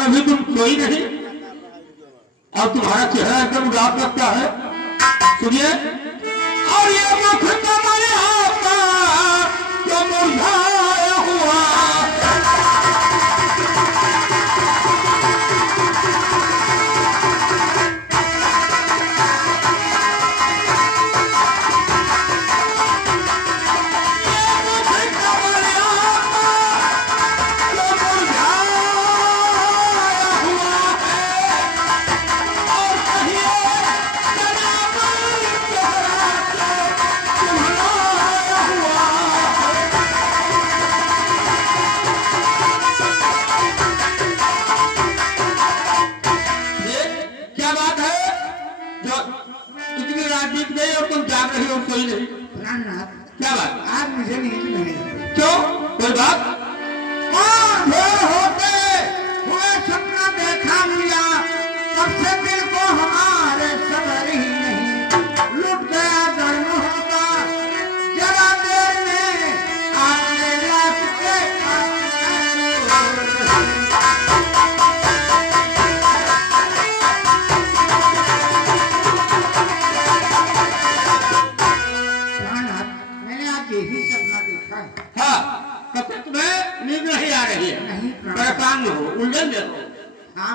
और अभी तुम सोई नहीं और तुम्हारा चेहरा एकदम उदास लगता है। सुनिए, और ये मुख तुम्हारे हाथ जो मुरझाया हुआ कोई नहीं। क्या बात? आज मुझे नींद नहीं है। क्यों? कोई बात? ढेर होते हुए सपना देखा मिया, तब से दिल को हमारे सबर ही नहीं। लुट गया धर्म होता जरा देर में आने लगते। नींद नहीं आ रही है, परेशान न हो, उलझन देखो। हाँ,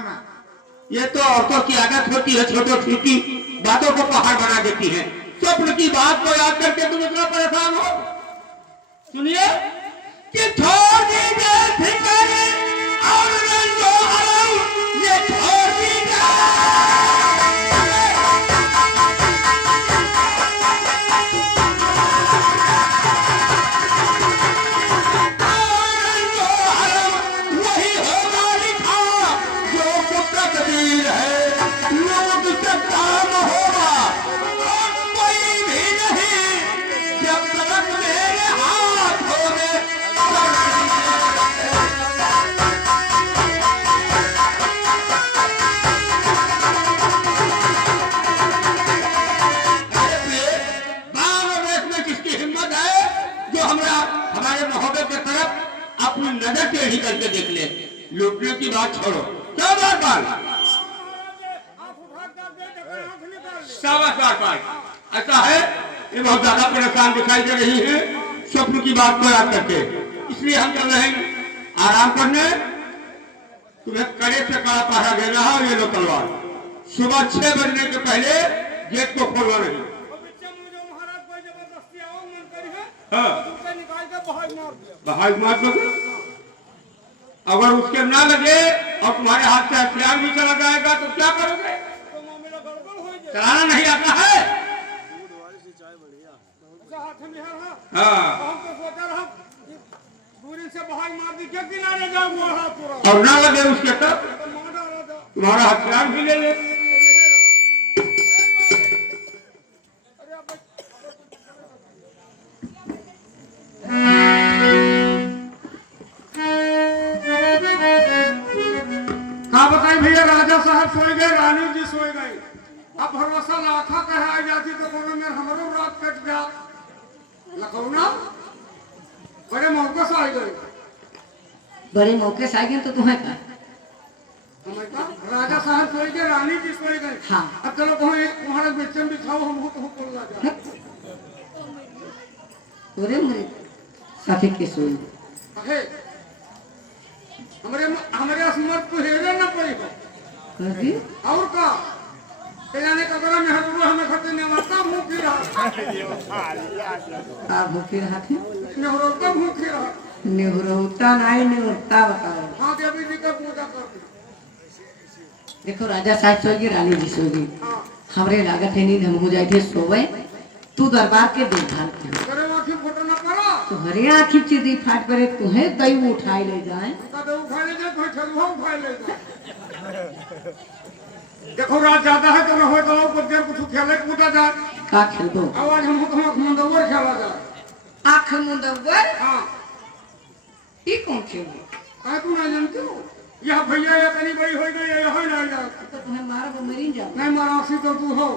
ये तो औरतों की आदत होती है, छोटी छोटी बातों को पहाड़ बना देती है। स्वप्न की बात को याद करके तुम इतना परेशान हो। सुनिए कि छोड़ दीजिए ठिकाने और रंजो हराम, ये छोड़ दीजिए। अपनी नजर टेढ़ी करके देख ले। लूटने की बात छोड़ो। क्या बात बात? ऐसा है, ये बहुत ज्यादा परेशान दिखाई दे रही है स्वप्न की बात को याद करके, इसलिए हम चल रहे हैं आराम करने। तुम्हें कड़े से कड़ा पहरा देना है और ये लो तलवार। सुबह 6 बजने के पहले गेट को खोलना नहीं। बहाई मार दो। अगर उसके ना लगे और तुम्हारे हाथ से हथियार भी चला जाएगा तो क्या करोगे? चलाना नहीं आता है? हाँ, और ना लगे उसके तब तुम्हारा हथियार भी ले ले। भैया राजा साहब सोए गए, रानी जी सोए गए। अब भरोसा लाखा कहे आ जाती तो बोलो मेरे हमारो रात कट गया। लखो ना बड़े मौके से आ गए। बड़े मौके से आ गए तो तुम्हें का? राजा साहब सोए गए, रानी जी सोए गए। हाँ। अब चलो तुम्हारे बेचन बिठाओ, हमको तो बोल रहा पूरे मेरे साथी के सोई हमारे असमत को हेरे ना पड़ी हो। कभी और का जाने कबरा में हर हमें खर्चे नहीं मारता भूखी रहा। आप भूखी रहा थे? नेहरोता भूखी रहा। नेहरोता नहीं, नेहरोता बताओ। हाँ, देवी जी का पूजा करती। देखो राजा साहब सोएगी, रानी जी सोएगी। हाँ। हमारे लागत है नींद, हम हो जाए थे सोवे। तू दरबार के देखभाल कर। तेरे आँखी फोटो न करो। तो हरे आँखी चिड़ी फाट करे तुम्हें दही उठाई ले जाए। देखो रात ज्यादा है तो हो तो कुछ खेले कूदा जाए। का खेल दो? आवाज हमको मंदवर खेला जाए। आँख मुंदवर? हाँ। ये कौन खेल? काय तू ना जानते हो? यह भैया या कहीं बड़ी हो गई है, यहाँ ना जाए। तो तुम्हें मारा वो मरी जाओ। नहीं मारासी तो तू हो।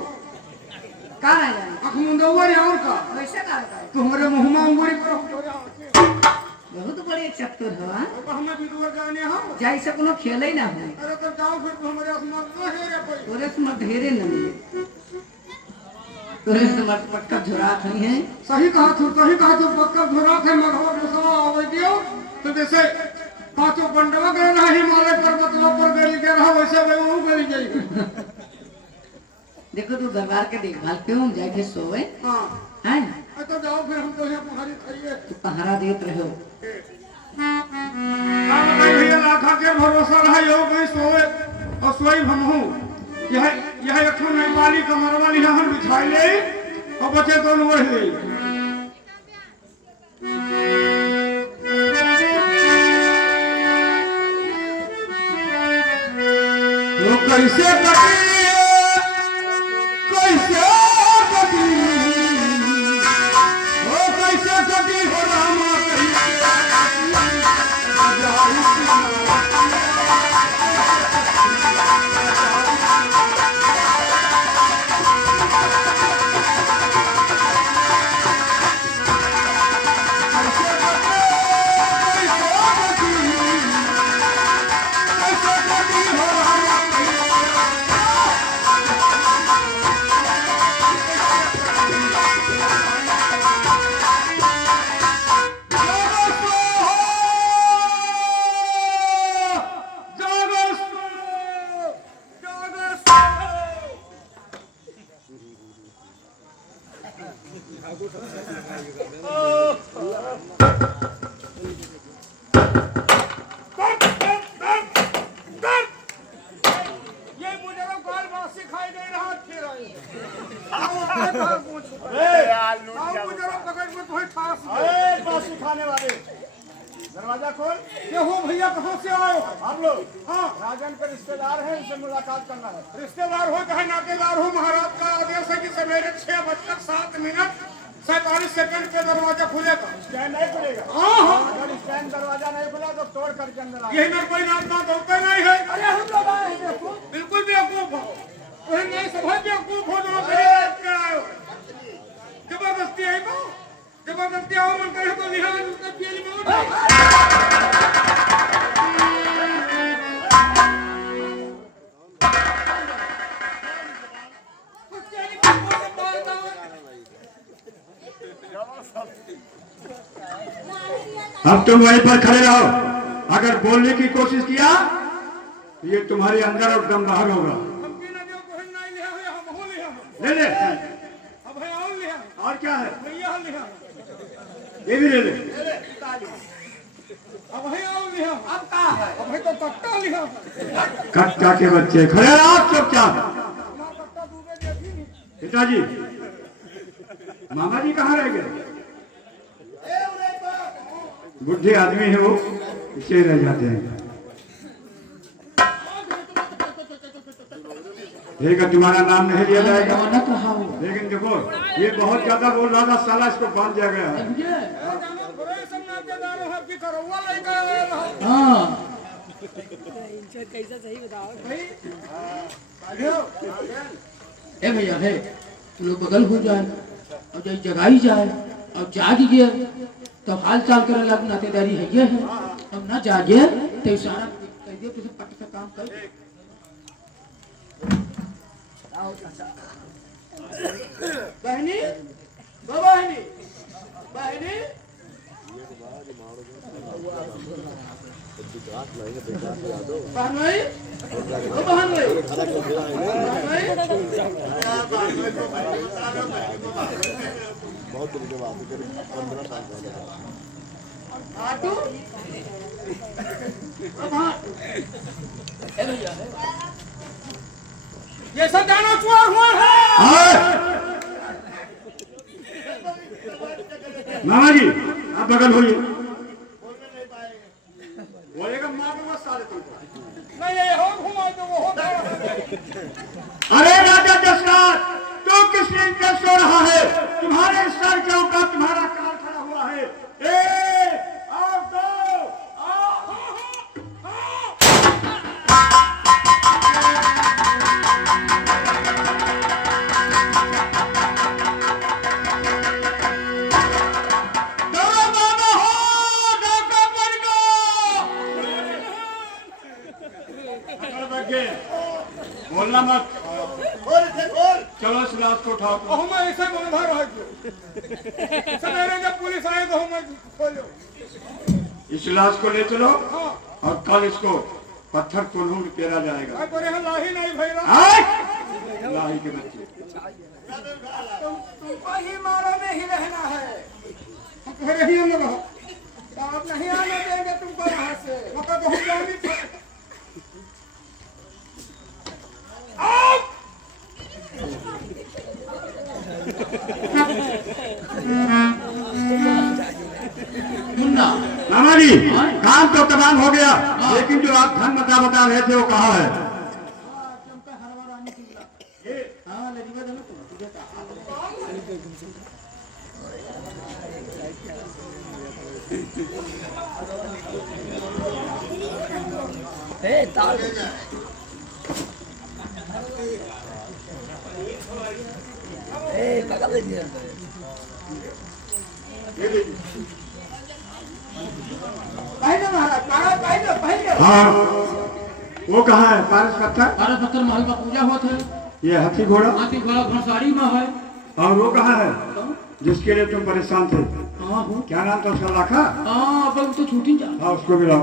का ना जाए? आँख मुंदवर है और का? वैसे का? तुम्हारे मुँह में उंगली करो। बहुत बड़े चतुर हो हाँ? तो हमें विदुर जाने हो जैसे कोनो खेल ही ना हो अरे तो जाओ फिर तो हमारे असमत न है रे कोई तोरे से मत ढेरे न मिले तोरे से मत पटका झुरा खई है सही कहा तू पक्का धुरा थे मघवा मुसवा आवे दियो तो जैसे पांचों बंडवा गए ना हिमालय पर्वतों पर गली के रहा वैसे वे वो गली गई देखो तू दरबार के देखभाल क्यों जाके सोए हां हैं तो जाओ फिर हम तो यहाँ पहाड़ी खाइए तू पहरा देत रहो भैया लाखा के भरोसा रहा यो गई सोए और सोई हम हूँ यह एक नेपाली कमर वाली हम बिछाई ले और बचे दोनों वही ले तो कैसे कटी कैसे कटी ओ कैसे कटी हो रामा दरवाजा खोल ये हो भैया कहाँ से आए हम लोग हाँ राजन के रिश्तेदार हैं इनसे मुलाकात करना है रिश्तेदार हो चाहे नातेदार हो महाराज का आदेश है कि सवेरे 6:07 47 सेकंड पे दरवाजा खुलेगा स्टैंड नहीं खुलेगा हाँ अगर स्टैंड दरवाजा नहीं खुला तो तोड़ करके अंदर यही ना कोई नाता होता नहीं है अरे हम लोग आए हैं बिल्कुल बेवकूफ हो नहीं सभी बेवकूफ हो जबरदस्ती आई बा जबरदस्ती आओ मन करे तो लिहाज उसका जेल में अब तुम वहीं पर खड़े रहो अगर बोलने की कोशिश किया तो ये तुम्हारे अंदर और दम बाहर होगा ले ले और क्या है ये भी ले ले कट्टा के बच्चे खड़े रहो चुपचाप पिताजी मामा जी कहाँ रह गए बुढ़े आदमी है वो पीछे रह जाते हैं ठीक है तुम्हारा नाम नहीं लिया जाएगा लेकिन देखो ये बहुत ज्यादा बोल रहा था साला इसको बांध दिया गया है ए भैया है तुम लोग बगल हो जाए और जब जगाई जाए और जाग गया तो हाल चाल करे लग नातेदारी है ये है अब ना जागे तो इशारा कर दिया किसी पट का काम कर बहनी बहनी बहनी बहन भाई ओ बहन भाई बहुत दिन के बाद 15 साल पहले आटू ये सब जानो चुआर हुआ है मामा जी आप बगल होइए बोलेगा मार दूंगा साले तुमको नहीं ये हो घुमा दो वो अरे राजा दशरथ तो किस लिए क्या सो रहा है तुम्हारे सर के ऊपर तुम्हारा काल खड़ा हुआ है ए आओ दो आओ चलो इस लाश को उठाओ। और मैं ऐसे बांधा रह गयो सवेरे जब पुलिस आए तो मैं खोलो। इस लाश को ले चलो हाँ और कल इसको पत्थर कोल्हू में पेरा जाएगा। मैं तो रहा लाही नहीं भैया। लाही के बच्चे तुमको ही मारो में ही रहना है। घर ही में रहो तो आप नहीं आने देंगे तुमको यहाँ से। मगर बहुत जानी मुन्ना मामा जी काम तो तमाम हो गया, लेकिन जो आप धन बता रहे थे वो कहाँ है? पहले महाराज पहले हाँ वो कहाँ है? पारस पत्थर भारत पत्थर महल का पूजा हुआ था। ये हाथी घोड़ा हाथी घोड़ा घरसारी में है। और वो कहाँ है जिसके लिए तुम परेशान थे? हाँ हो क्या नाम था उसका? लाखा। हाँ अब तो छूटी जा। हाँ उसको भी लाओ।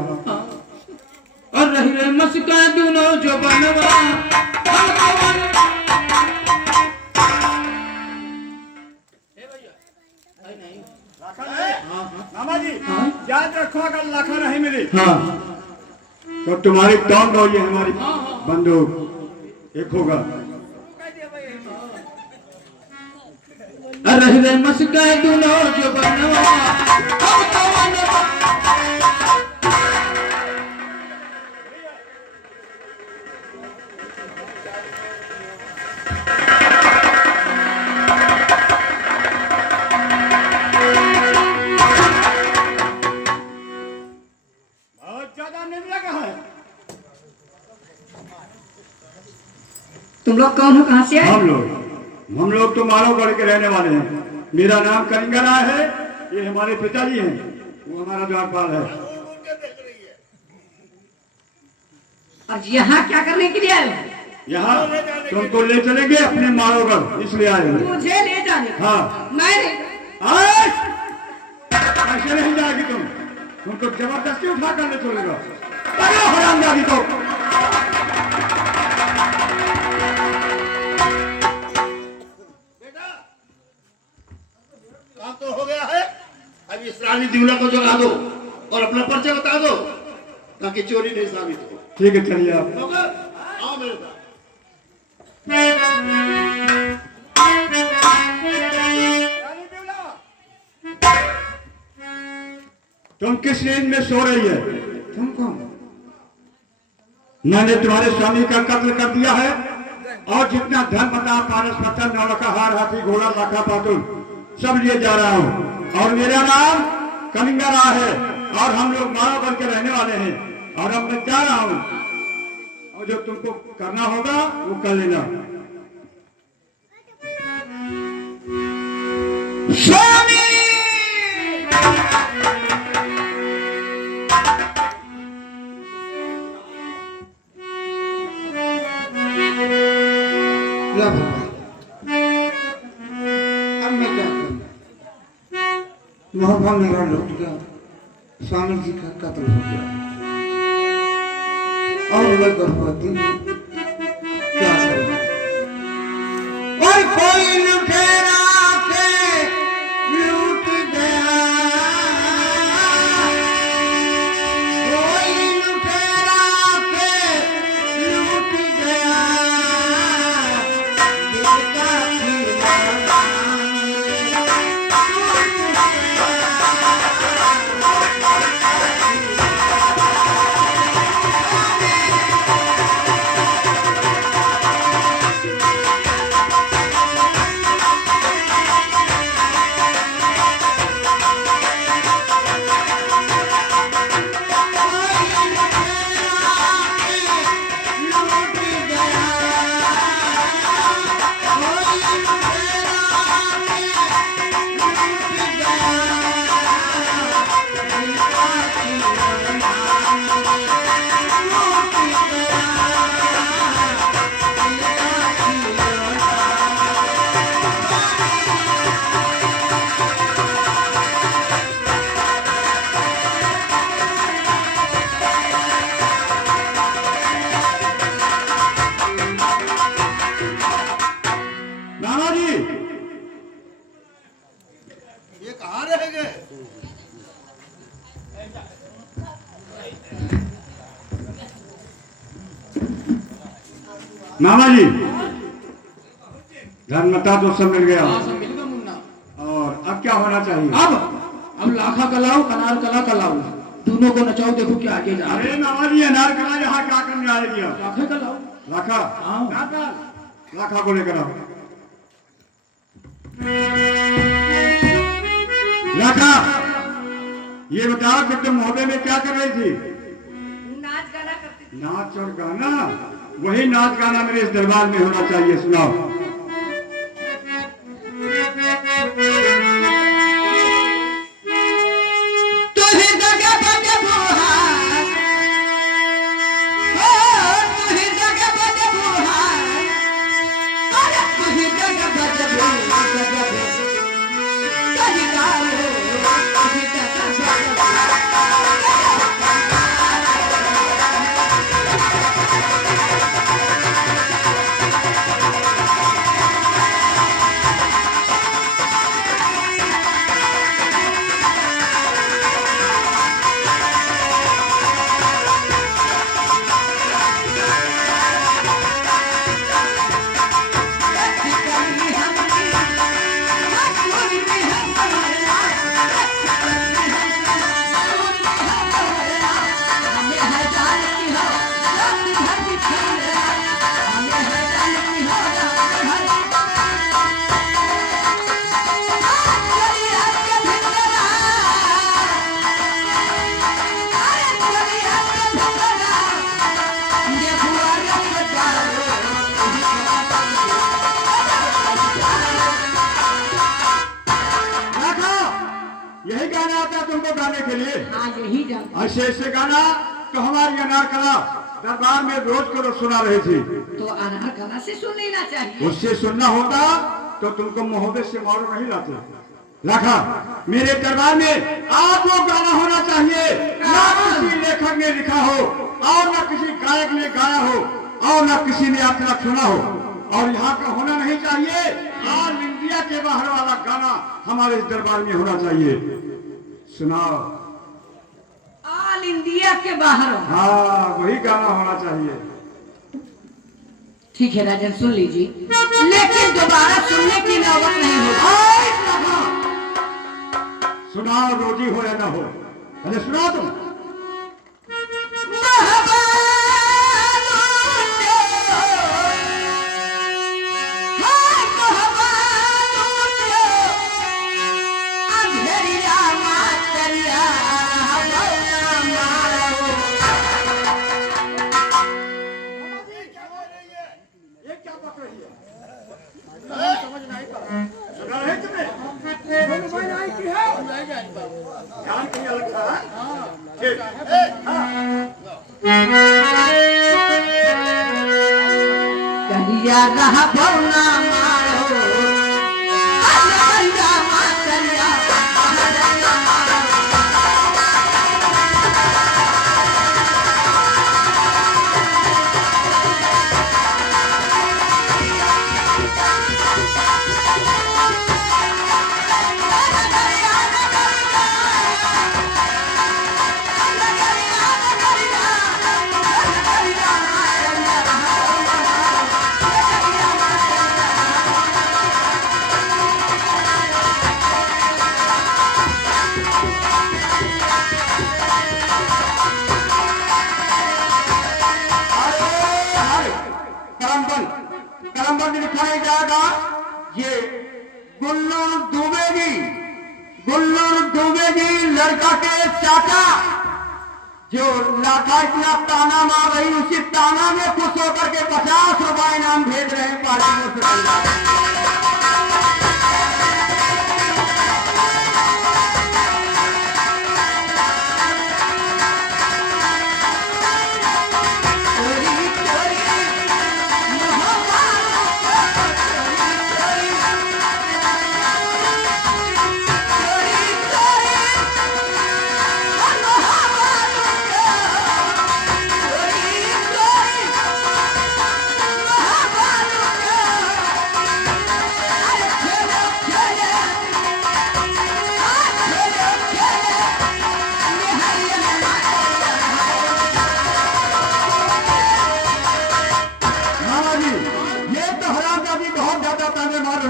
और रही रे मस्का दोनों जो बनवा मामा जी याद रखो अगर लाखा नहीं मिली हाँ तो तुम्हारी टॉन्ग और ये हमारी बंदूक एक होगा। रही रे मस्का दोनों जो बनवा बहुत ज्यादा निंदा कहाँ है? तुम लोग कौन हो, कहाँ से आए? हम लोग तो मानवगढ़ के रहने वाले हैं। मेरा नाम कलिंगा राय है, ये हमारे पिताजी हैं, वो हमारा द्वारपाल है। और यहाँ क्या करने के लिए आए हो? यहाँ तुमको ले चलेंगे अपने मानवगढ़, इसलिए आए हैं। मुझे ले जाने? हाँ मैं नहीं। ऐसे नहीं जाएगी तुमको जबरदस्ती उठा कर ले चलेगा। अरे हरामजादी तो काम तो हो गया है। अब इस रानी दिवला को जगा दो और अपना परिचय बता दो ताकि चोरी नहीं साबित हो। ठीक है चलिए आप। होगा? आओ मेरे साथ। रानी दिवला तुम किस नींद में सो रही है? तुम कौन? मैंने तुम्हारे स्वामी का कत्ल कर दिया है और जितना धन बता पारस पत्थर नौलखा हार हाथी घोड़ा लाखा पातुल सब लिए जा रहा हूँ। और मेरा नाम कलिंगा राय है और हम लोग मानवगढ़ के रहने वाले हैं। और अब मैं जा रहा हूँ और जो तुमको करना होगा वो कर लेना। स्वामी ला भगवान अब मैं क्या करूं? मोहब्बत मेरा लूट गया, स्वामी जी का कत्ल हो गया और मैं गर्भवती हूं। क्या करूं? और कोई लुटेरा के लूट गया, कोई लुटेरा के लूट गया, दिल का खिलौना मामा जी धर्मता तो सब मिल गया हाँ सब मिल गया मुन्ना। और अब क्या होना चाहिए? अब लाखा कलाओ अनार कला कलाओ दोनों को नचाओ, देखो क्या आगे जा रहे अरे मामा जी अनार कला यहाँ क्या करने आएगी? अब लाखा कलाओ। लाखा हाँ लाखा को लेकर आओ। लाखा ये बताओ कि तुम महोदय में क्या कर रही थी? नाच गाना करती थी। नाच और गाना, वही नाच गाना मेरे इस दरबार में होना चाहिए। सुनाओ। यही गाना आता है तुमको गाने के लिए? हाँ यही जानती। ऐसे ऐसे गाना तो हमारी अनार कला दरबार में रोज को रोज सुना रही थी। तो अनार कला से सुन लेना चाहिए। उससे सुनना होता तो तुमको महोदय से मारो नहीं लाते। लाखा मेरे दरबार में आज वो गाना होना चाहिए ना किसी लेखक ने लिखा हो और ना किसी गायक ने गाया हो और ना किसी ने आज तक सुना हो, और यहाँ का होना नहीं चाहिए। ऑल इंडिया के बाहर वाला गाना हमारे इस दरबार में होना चाहिए। सुनाओ। ऑल इंडिया के बाहर। हाँ वही गाना होना चाहिए। ठीक है राजन सुन लीजिए, लेकिन दोबारा सुनने की नौबत नहीं होगी। सुनाओ, रोजी हो या ना हो। अरे सुनाओ तुम। सुना रहे तुमने? ध्यान कहीं अलग था। ठीक। कहिया रहा भौना मारो कहिया मातरिया करम्बन में लिखाया जाएगा ये गुल्लूर डूबेगी लड़का के चाचा। जो लाखा इतना ताना मार रही उसी ताना में खुश होकर के 50 रुपए इनाम भेज रहे हैं पार्टी में।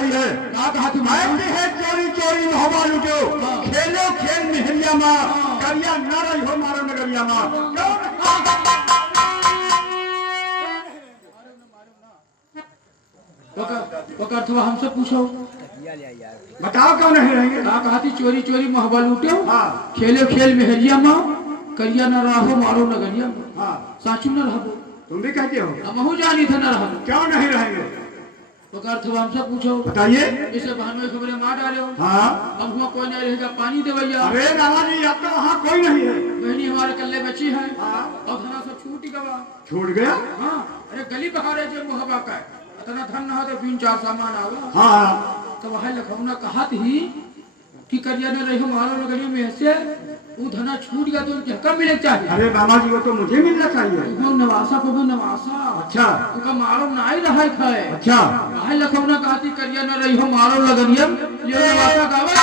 रही है। क्या कहा तुम? ऐसे है चोरी चोरी मोहबा लुटो, खेलो खेल मेहरिया माँ, करिया न रही हो मारो नगरिया माँ। ओकर अथवा हमसे पूछो, बताओ क्यों नहीं रहेंगे? क्या कहा थी? चोरी चोरी महबा लूटो, हाँ खेले खेल मेहरिया माँ, करिया न रहो मारो नगरिया माँ। हाँ, साचू न रहो, तुम भी कहते हो हमहू जानी थे न रहो। क्यों नहीं रहेंगे? ओकर अथवा हमसे पूछो, बताइए। इसे बहन में खबरें मार डाले हो, हाँ, अब हुआ कोई नहीं रहेगा, पानी दे भैया। अरे रामा जी अब तो वहाँ कोई नहीं है। बहनी हमारे कल्ले बची है, हाँ। और धना सब छूट गवा। छूट गया। हाँ, अरे गली बहारे जो मुहबा का है, इतना धन न हो तो 3-4 सामान आवा। हाँ, तो वह लखौना कहा थी कि करिया न रही मारो नगरिया में से वो धना छूट गया तो झटका मिले चाहिए। अरे मामा जी वो तो मुझे मिलना चाहिए। वो नवासा को भी नवासा, अच्छा उनका मारो ना ही रहा है। अच्छा, वह लखौना कहा थी करिया न रही हो मारो नगरिया ये नवासा गावा।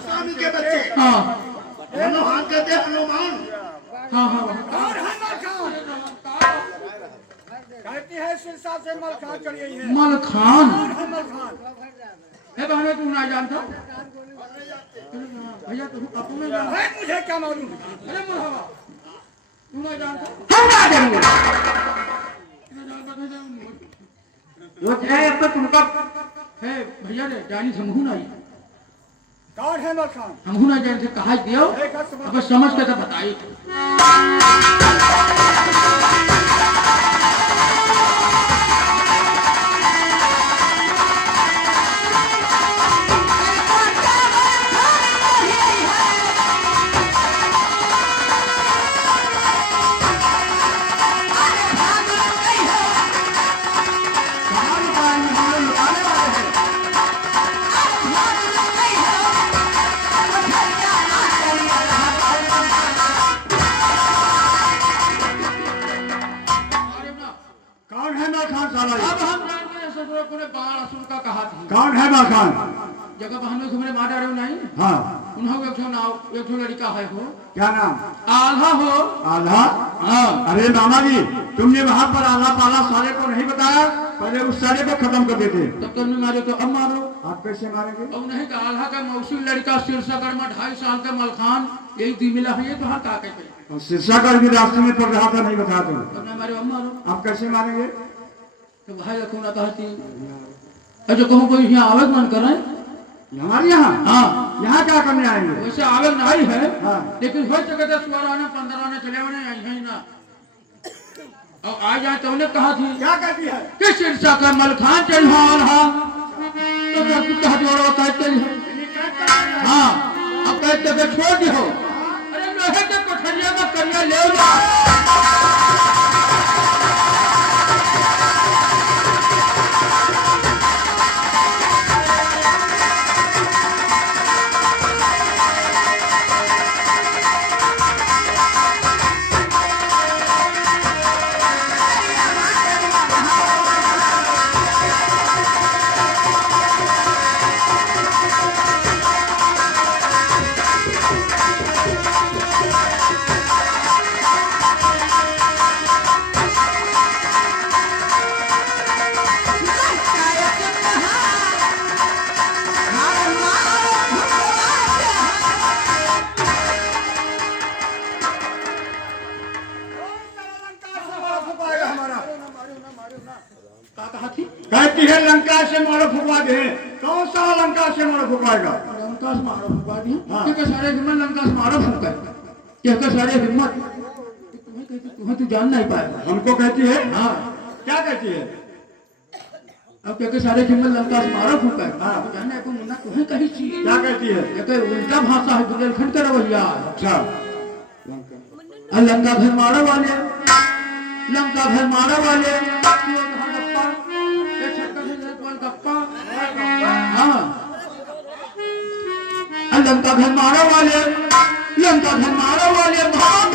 स्वामी के बच्चे हाँ हनुमान कहते हैं, हनुमान। हाँ हाँ कहती है सिरसा से मलखान चढ़ी है। मलखान मलखान है बहने तू ना जानता भैया तू अपू में जान है, मुझे क्या मालूम। अरे मुर्हा तू ना जानता हम ना देंगे वो है अब तुमका है भैया रे जानी हमहू नहीं कौन है मलखान? हमहू ना जान से कहा दियो अब समझ के तो बताई कौन है मलखान साला ये? अब हम जानते हैं ससुर को ने बाण असुर का कहा था कौन है मलखान? जगह बहनों तुम्हारे मार डाले नहीं हाँ, उन्होंने एक ठो नाव एक ठो लड़का है हो क्या नाम? आल्हा हो आल्हा। हाँ अरे मामा जी तुमने वहाँ पर आल्हा पाला साले को नहीं बताया, पहले उस साले को खत्म कर देते। तब तुमने मारे तो अब मारो आप कैसे मारेंगे? अब नहीं का आल्हा का मौसी लड़का सिरसागढ़ में 2.5 साल का मलखान यही दी मिला है ये तो हर का कहते और सिरसागढ़ भी रास्ते में पड़ रहा था, नहीं बताया तुम। तुमने मारे अब मारो आप कैसे मारेंगे? तो भाई रखो ना कहती अच्छा कहूँ कोई यहाँ आवेग मन करे हमारे यहाँ? हाँ यहाँ क्या करने आएंगे? वैसे आवेग नहीं है हाँ। लेकिन हो सके तो 16 आने 15 आने चले आने आई है ना अब आ जाए तो उन्हें कहा थी क्या कहती है? कि सिरसा का मलखान चल हाँ तो मैं कुछ कहते हो कहते हाँ अब कहते छोड़ दी हो अरे सरिया में करिया ले जा। का कहा थी कहती है लंका से मारो फुकवा दे। कौन सा लंका से मारो फुकवाएगा? लंका से मारो फुका दी हाँ। के सारे हिम्मत लंका से मारो फुका के सारे हिम्मत तुम्हें कहती तुम्हें तू जान नहीं पाएगा। हमको कहती है? हाँ क्या कहती है? अब के सारे हिम्मत लंका से मारो फुका हाँ। जानने को मुन्ना तुम्हें कही चाहिए क्या कहती है? ये उल्टा भाषा है बुंदेलखंड का रवैया। अच्छा लंका घर मारो वाले लंका घर मारो वाले गप्पा हाँ लंका घर मारो वाले लंका घर मारो वाले भाग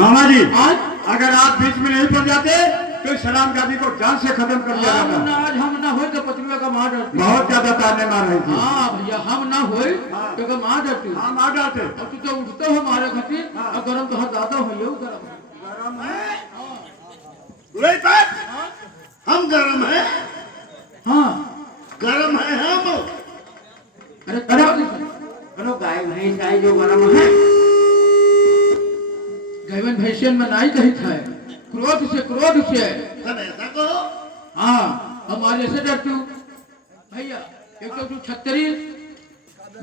मामा जी अगर आप बीच में नहीं पड़ जाते तो सलाम गादी को जान से खत्म कर दिया जाता। आज हम ना हो तो पतिया का मार डरती। बहुत ज्यादा ताने मार रही थी। हाँ भैया हम ना हो तो मार डरती। हाँ मार डालते। अब तू तो उठते हो हमारे खातिर और गरम तो हाथ ज्यादा हो यो गरम हम गरम है, हाँ गरम है हम। अरे करो करो गाय भैंस आए जो गरम है। गैवन भैंसियन में नहीं कही था क्रोध से तब ऐसा कहो हाँ हमारे से डर तू भैया एक तो तू छतरी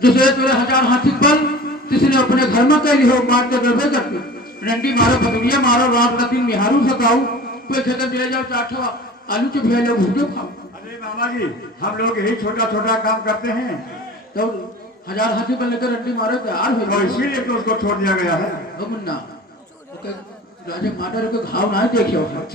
दूसरे तेरे 1000 हाथी बल तीसरे अपने घर में कही हो मार के डरबे करती रंडी मारो भदुरिया मारो रात राती मिहारू से खाऊ कोई खेतन मिले जाओ चाठो आलू के भेले भूजो खाओ। अरे मामा जी हम लोग यही छोटा छोटा काम करते हैं तो 1000 हाथी बल लेकर रंडी मारो तैयार हो और इसीलिए तो उसको छोड़ दिया गया है। मुन्ना राजा माडर को घाव ना देखियो